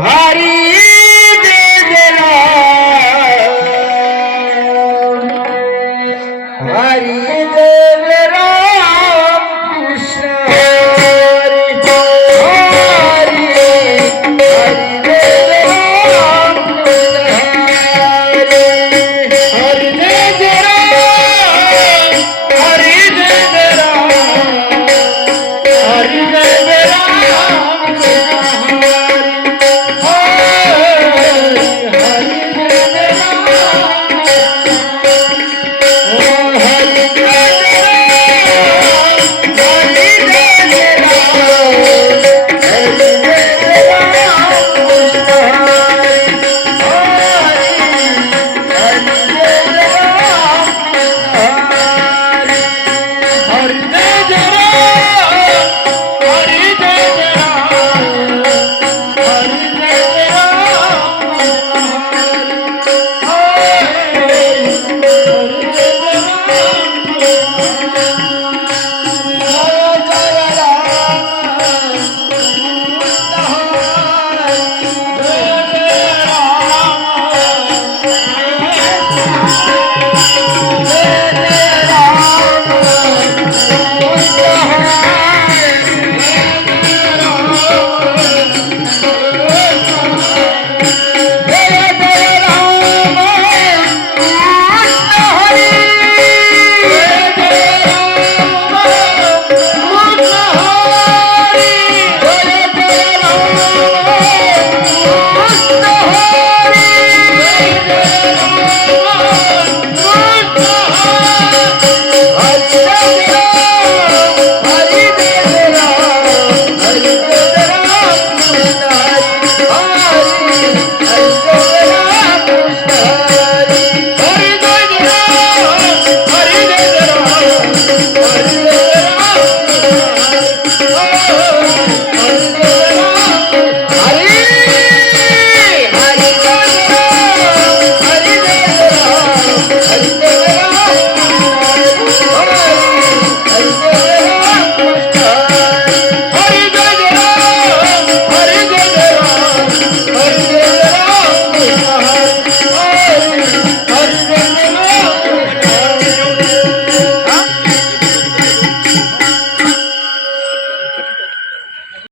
हरी देव